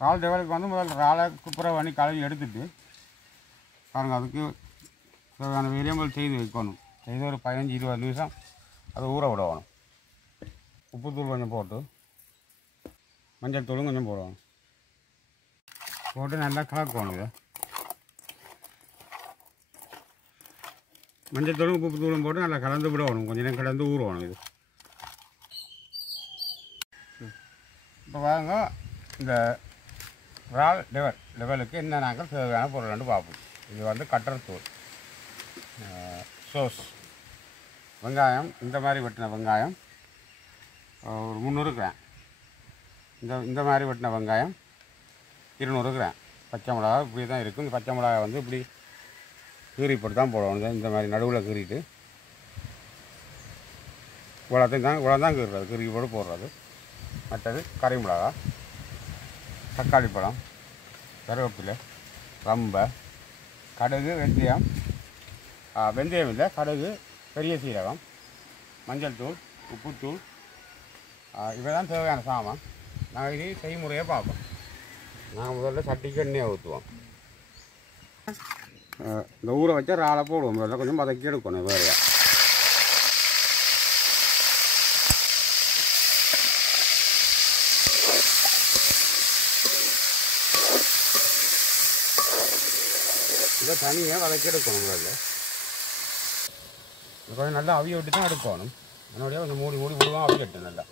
இறால் டெவலுக்கு வந்து முதல்ல இறாலை குப்புற பண்ணி கழுவி எடுத்துட்டு பாருங்கள் அதுக்கு தேவையான வேரியபிள் செய்து வைக்கணும். செய்து ஒரு 15-20 நிமிஷம் அதை ஊற விடணும். உப்புத்தூள் கொஞ்சம் போட்டு மஞ்சள் தூளும் கொஞ்சம் போடணும். போட்டு நல்லா கலக்கணும். இதை மஞ்சள் தூளும் உப்பு தூளும் போட்டு நல்லா கலந்து விடணும். கொஞ்சம் நேரம் கலந்து ஊறணும். இது இப்போ வாங்க இந்த இறால் லெவலுக்கு என்ன நாங்கள் தேவையான பொருள் பார்ப்போம். இது வந்து கட்டர் தூள், சோஸ், வெங்காயம், இந்த மாதிரி வெட்டின வெங்காயம் ஒரு 300 கிராம், இந்த மாதிரி வெட்டின வெங்காயம் 200 கிராம், பச்சை மிளகா இப்படி தான் இருக்கும். இந்த பச்சை மிளகா வந்து இப்படி கீறி போட்டு தான் போடணும். இந்த மாதிரி நடுவில் கீறிட்டு இவ்வளோ தான் கீறுறது, கீறி போட்டு போடுறது. மற்றது கறி மிளகா, தக்காளி பழம், கருவேப்பிலை, ரம்பை, கடுகு, வெந்தயம், வெந்தயம் இல்லை கடுகு, பெரிய சீரகம், மஞ்சள் தூள், உப்புத்தூள், இவை தான் தேவையான சாமான். நாங்கள் இது செய்முறையை பார்ப்போம். நாங்கள் முதல்ல சட்டிக்கு எண்ணெயை ஊற்றுவோம். இந்த ஊற வச்சா இறாலை போடுவோம். முதல்ல கொஞ்சம் வதக்கி எடுக்கணும். வேறு இதை தனியாக வதக்கி எடுக்கணும். முதல்ல கொஞ்சம் நல்லா அவிய விட்டு தான் எடுக்கணும். அதனுடைய கொஞ்சம் மூடி விடுவோம். அவியட்டு நல்லா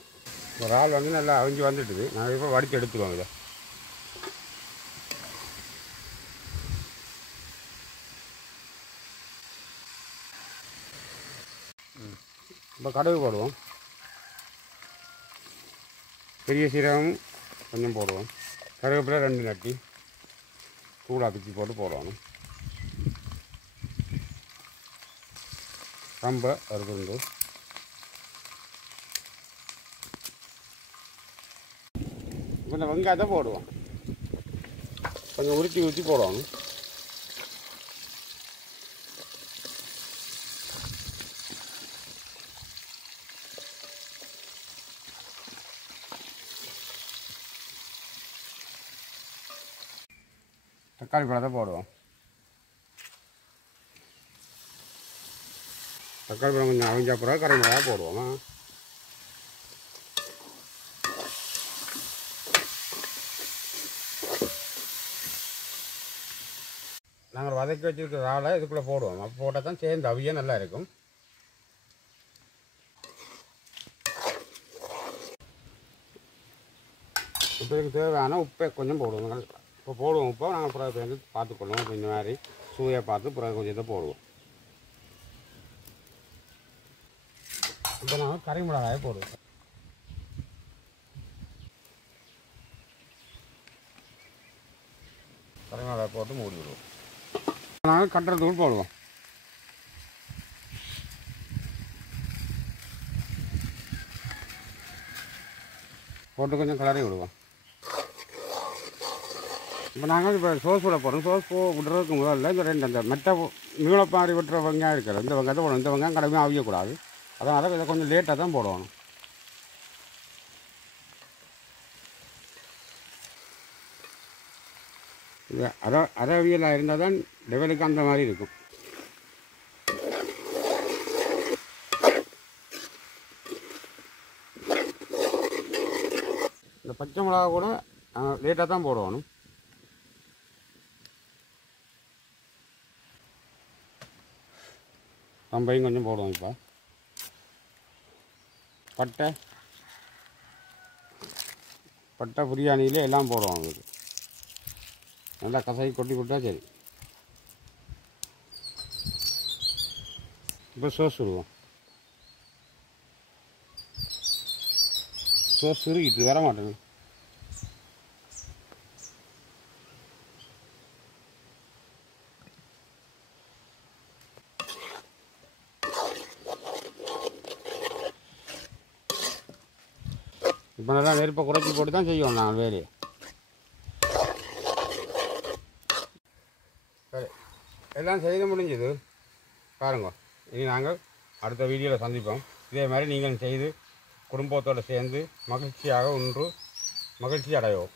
இந்த இறால் வந்து நல்லா அவிஞ்சு வந்துட்டுது. நான் இப்போ வடித்து எடுத்துருவோம். இதை இப்போ கடுகு போடுவோம். பெரிய சீரகம் கொஞ்சம் போடுவோம். கருவேப்பிலை 2 நட்டி தூளாக பிச்சு போட்டு போடணும். ரம்பை அறுபது. இப்போ இந்த வெங்காயத்தை போடுவோம். கொஞ்சம் உரிச்சி போடணும். தக்காளி பழத்தை போடுவோம். தக்காளி பழம் கொஞ்சம் அவிஞ்ச பிறகு கறி மிளகா போடுவோம். நாங்கள் வதக்கி வச்சுருக்கிற இறாலை இதுக்குள்ளே போடுவோம். அப்போ போட்டால் தான் சேர்ந்து அவிய நல்லா இருக்கும். இப்போ இதுக்கு தேவையான உப்பை கொஞ்சம் போடுவோம். இப்போ போடுவோம். உப்பை நாங்கள் பிறகு வந்து பார்த்துக்கொள்வோம். இப்போ இந்த மாதிரி சுவையை பார்த்து பிறகு கொஞ்சம் இதை போடுவோம். இப்போ நாங்கள் கறி மிளகாயை போடுவோம். கறி மிளகாய் போட்டு மூடி விடுவோம். நாங்கள் கட்டர் தூள் போடுவோம். போட்டு கொஞ்சம் கிளறி விடுவோம். இப்போ நாங்கள் இப்போ சோஸ் விட போகிறோம். சோஸ் விடுறதுக்கு முதல்ல இந்த 2 அந்த மெட்டை நீளப்பாரி விட்டுற வெங்காயம் இருக்கிறது, இந்த வெங்காயத்தை போடணும். இந்த வெங்காயம் கடமையாக அவியக்கூடாது. அதனால் இதை கொஞ்சம் லேட்டாக தான் போடணும். இது அறவியலாக இருந்தால் தான் லெவலுக்கு அந்த மாதிரி இருக்கும். இந்த பச்சை மிளகா கூட லேட்டாக தான் போடணும். ரம்பையும் கொஞ்சம் போடுவோம். இப்போ பட்டை பிரியாணியிலே எல்லாம் போடுவோம். அதுக்கு நல்லா கசாயி கொட்டி கொடுத்தா சரி. இப்போ சோஸ் விடுவோம். சோஸ் சுருக்கிட்டு வர மாட்டேங்க. இப்போ நல்லா நெருப்பை குறைச்சி போட்டு தான் செய்வோம் நாங்கள் வேலையை. சரி, எல்லாம் செய்து முடிஞ்சது பாருங்க. இனி நாங்கள் அடுத்த வீடியோவில் சந்திப்போம். இதே மாதிரி நீங்கள் செய்து குடும்பத்தோடு சேர்ந்து மகிழ்ச்சியாக ஒன்று மகிழ்ச்சி அடைவோம்.